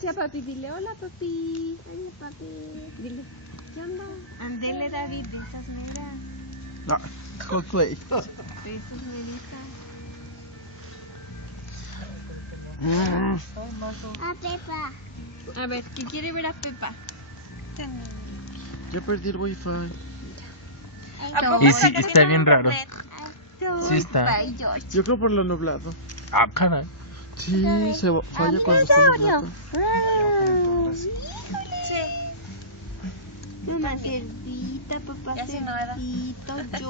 hacia papi, dile hola papi. Hola, papi. Dile, ¿qué onda? Andele David, estas negras. No, Coldplay. Estas negritas. A Pepa. A ver, ¿qué quiere ver a Pepa? Ya perdí el wifi. Y sí, está bien raro. Sí está. Ay, George. Yo creo por lo nublado. Ah, caray. Sí, se falla cuando está nublado. Mamá cerdita, papá Ya sí no era. cerdito, yo.